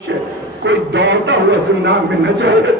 کوئی دوڑتا ہوا زندان میں نہ جائے گا،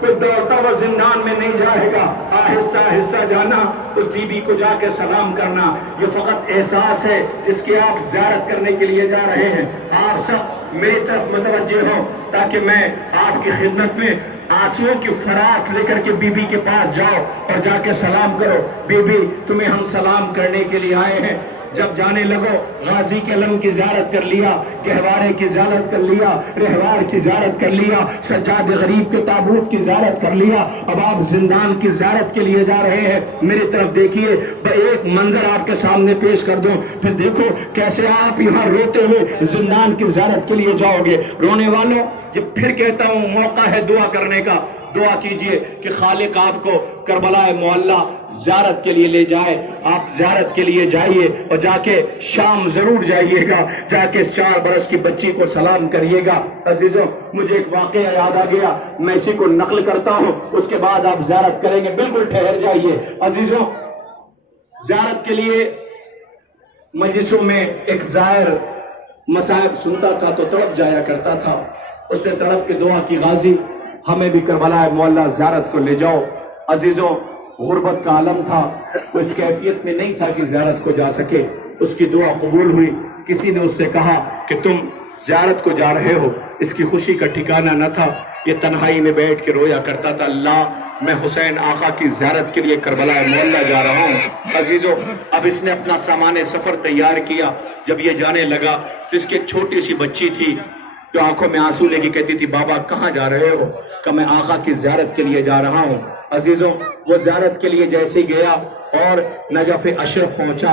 کوئی دوڑتا ہوا زندان میں نہیں جائے گا، آہستہ آہستہ جانا، اس بی بی کو جا کے سلام کرنا، یہ فقط احساس ہے جس کی آپ زیارت کرنے کے لیے جا رہے ہیں۔ آپ سب میری طرف متوجہ ہو تاکہ میں آپ کی خدمت میں آنسوؤں کی فراش لے کر کے بی بی کے پاس جاؤ اور جا کے سلام کرو، بی بی تمہیں ہم سلام کرنے کے لیے آئے ہیں۔ جب جانے لگو غازی کے علم کی زیارت کر لیا، گہوارے کی زیارت کر لیا، رہوار کی زیارت کر لیا، سجاد غریب کے تابوت کی زیارت کر لیا، اب آپ زندان کی زیارت کے لیے جا رہے ہیں۔ میری طرف دیکھیے، ایک منظر آپ کے سامنے پیش کر دوں، پھر دیکھو کیسے آپ یہاں روتے ہوئے زندان کی زیارت کے لیے جاؤ گے۔ رونے والوں، یہ پھر کہتا ہوں موقع ہے دعا کرنے کا، دعا کیجئے کہ خالق آپ کو کربلا معلی زیارت کے لیے لے جائے۔ آپ زیارت کے لیے جائیے اور جا کے شام ضرور جائیے گا، جا کے 4 برس کی بچی کو سلام کریے گا۔ عزیزوں، مجھے ایک واقعہ یاد آ گیا، میں اسی کو نقل کرتا ہوں، اس کے بعد آپ زیارت کریں گے، بالکل ٹھہر جائیے۔ عزیزوں، زیارت کے لیے مجلسوں میں ایک زائر مصائب سنتا تھا تو تڑپ جایا کرتا تھا، اس نے تڑپ کے دعا کی، غازی ہمیں بھی کربلا معلی زیارت کو لے جاؤ۔ عزیزوں، غربت کا عالم تھا، وہ اس کیفیت میں نہیں تھا کہ زیارت کو جا سکے، اس کی دعا قبول ہوئی۔ کسی نے اس سے کہا کہ تم زیارت کو جا رہے ہو، اس کی خوشی کا ٹھکانہ نہ تھا، یہ تنہائی میں بیٹھ کے رویا کرتا تھا، اللہ میں حسین آقا کی زیارت کے لیے کربلا معلی جا رہا ہوں۔ عزیزوں، اب اس نے اپنا سامان سفر تیار کیا، جب یہ جانے لگا تو اس کی ایک چھوٹی سی بچی تھی جو آنکھوں میں آنسو لے کے کہتی تھی، بابا کہاں جا رہے ہو؟ کہ میں آقا کی زیارت کے لیے جا رہا ہوں۔ عزیزوں، وہ زیارت کے لیے جیسے ہی گیا اور نجف اشرف پہنچا،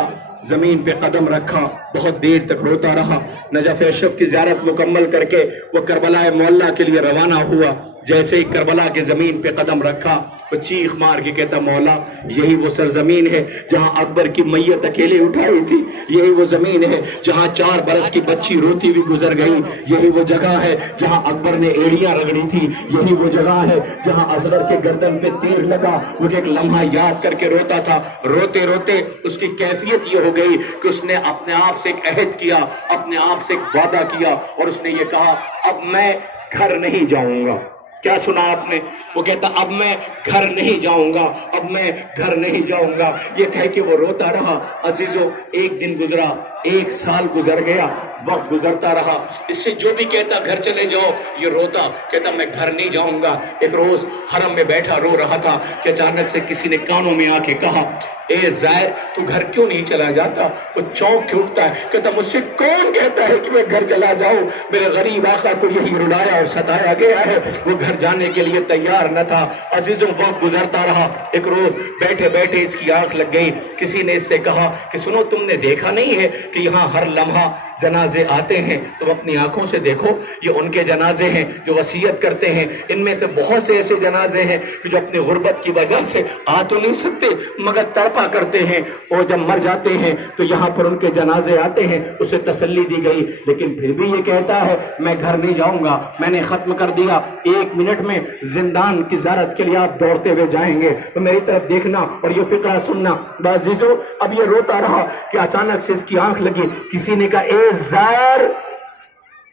زمین پہ قدم رکھا، بہت دیر تک روتا رہا۔ نجف اشرف کی زیارت مکمل کر کے وہ کربلا معلی کے لیے روانہ ہوا۔ جیسے ہی کربلا کی زمین پہ قدم رکھا، وہ چیخ مار کے کہتا، مولا یہی وہ سرزمین ہے جہاں اکبر کی میت اکیلے اٹھائی تھی، یہی وہ زمین ہے جہاں 4 برس کی بچی روتی ہوئی گزر گئی، یہی وہ جگہ ہے جہاں اکبر نے ایڑیاں رگڑی تھی، یہی وہ جگہ ہے جہاں اصغر کے گردن پہ تیر لگا، وہ ایک لمحہ یاد کر کے روتا تھا۔ روتے روتے اس کی کیفیت یہ ہو گئی کہ اس نے اپنے آپ سے ایک عہد کیا، اپنے آپ سے ایک وعدہ کیا، اور اس نے یہ کہا، اب میں گھر نہیں جاؤں گا۔ کیا سنا آپ نے؟ وہ کہتا، اب میں گھر نہیں جاؤں گا، اب میں گھر نہیں جاؤں گا، یہ کہہ کے وہ روتا رہا۔ عزیزوں، 1 دن گزرا، 1 سال گزر گیا، وقت گزرتا رہا، اس سے جو بھی کہتا گھر چلے جاؤ، یہ روتا، کہتا میں گھر نہیں جاؤں گا۔ ایک روز حرم میں بیٹھا رو رہا تھا کہ اچانک سے کسی نے کانوں میں آ کے کہا، اے زائر تو گھر کیوں نہیں چلا جاتا؟ وہ چونک کے اٹھتا ہے، کہتا مجھ سے کون کہتا ہے کہ میں گھر چلا جاؤں؟ میرے غریب آقا کو یہی رلایا اور ستایا گیا ہے۔ وہ گھر جانے کے لیے تیار نہ تھا۔ عزیزوں، وقت گزرتا رہا، ایک روز بیٹھے بیٹھے اس کی آنکھ لگ گئی۔ کسی نے اس سے کہا کہ سنو، تم نے دیکھا نہیں ہے کہ یہاں ہر لمحہ جنازے آتے ہیں؟ تم اپنی آنکھوں سے دیکھو، یہ ان کے جنازے ہیں جو وصیت کرتے ہیں۔ ان میں سے بہت سے ایسے جنازے ہیں کہ جو اپنی غربت کی وجہ سے آ تو نہیں سکتے مگر تڑپا کرتے ہیں، اور جب مر جاتے ہیں تو یہاں پر ان کے جنازے آتے ہیں۔ اسے تسلی دی گئی، لیکن پھر بھی یہ کہتا ہے میں گھر نہیں جاؤں گا، میں نے ختم کر دیا، 1 منٹ میں زندان کی زیارت کے لیے آپ دوڑتے ہوئے جائیں گے، تو میری طرف دیکھنا اور یہ فقرہ سننا۔ عزیزوں، اب یہ روتا رہا کہ اچانک سے اس کی آنکھ لگی۔ کسی نے کہا، اے زائر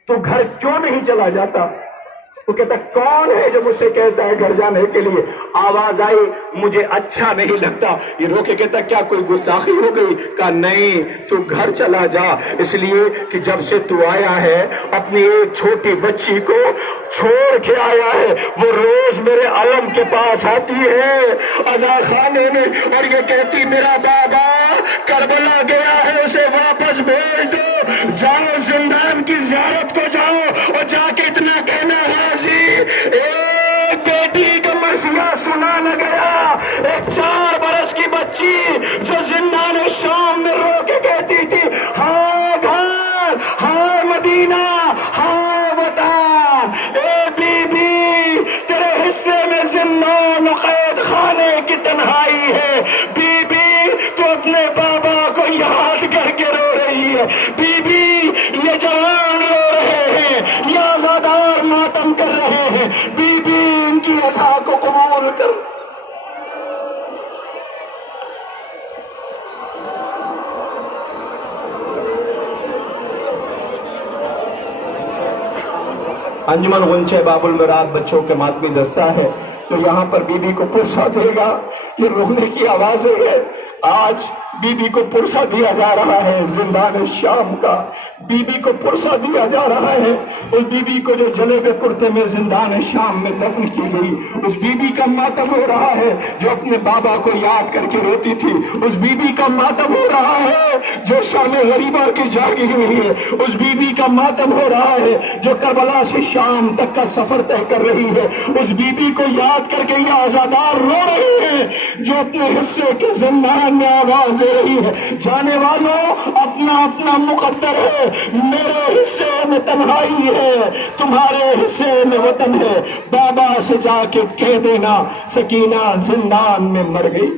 تو گھر کیوں نہیں چلا جاتا؟ وہ کہتا، کون ہے جو مجھ سے کہتا ہے گھر جانے کے لیے؟ آواز آئی، مجھے اچھا نہیں لگتا۔ یہ رو کے کہتا، کیا کوئی گستاخی ہو گئی؟ کہا نہیں، تو گھر چلا جا، اس لیے کہ جب سے تو آیا ہے اپنی ایک چھوٹی بچی کو چھوڑ کے آیا ہے، وہ روز میرے علم کے پاس آتی ہے عزا خانے میں اور یہ کہتی، میرا بابا کربلا گیا ہے، اسے واپس بھیج دو، جاؤ زندان کی زیارت کو جاؤ اور جا کے اتنا کہنا ہے، ایک بیٹی کا مسئلہ سنا نہ گیا، ایک 4 برس کی بچی جو زندان شام میں رو کے کہتی تھی، ہاں گھر، ہاں مدینہ، ہاں وطن، اے بی بی تیرے حصے میں زندان و قید خانے کی تنہائی ہے، بی بی تو اپنے بابا کو یاد کر کے رو رہی ہے، بی بی یہ جوان رو رہے ہیں، یہ آزادار ماتم کر رہے ہیں، بی بی ان کی رضا کو قبول کر۔ انجمن غنچہ باب المراد بچوں کے ماتمی دستہ ہے تو یہاں پر بی بی کو پرسہ دے گا. یہ رونے کی آوازیں ہیں. آج بی بی کو پرسہ دیا جا رہا ہے زندان شام کا. بی بی کو پرسہ دیا جا رہا ہے اس بی بی کو جو جلے ہوئے کرتے میں زندان شام میں دفن کی گئی. اس بی بی کا ماتم ہو رہا ہے جو اپنے بابا کو یاد کر کے روتی تھی. اس بی بی کا ماتم ہو رہا ہے جو شام غریبہ کی جاگی ہوئی ہے. اس بی بی کا ماتم ہو رہا ہے جو کربلا سے شام تک کا سفر طے کر رہی ہے. اس بی بی کو یاد کر کے یہ آزادار رو رہے ہیں جو اپنے حصے کے زندان میں آواز دے رہی ہے. جانے والوں اپنا اپنا مقدر ہے. میرے حصے میں تنہائی ہے, تمہارے حصے میں وطن ہے. بابا سے جا کے کہہ دینا سکینہ زندان میں مر گئی.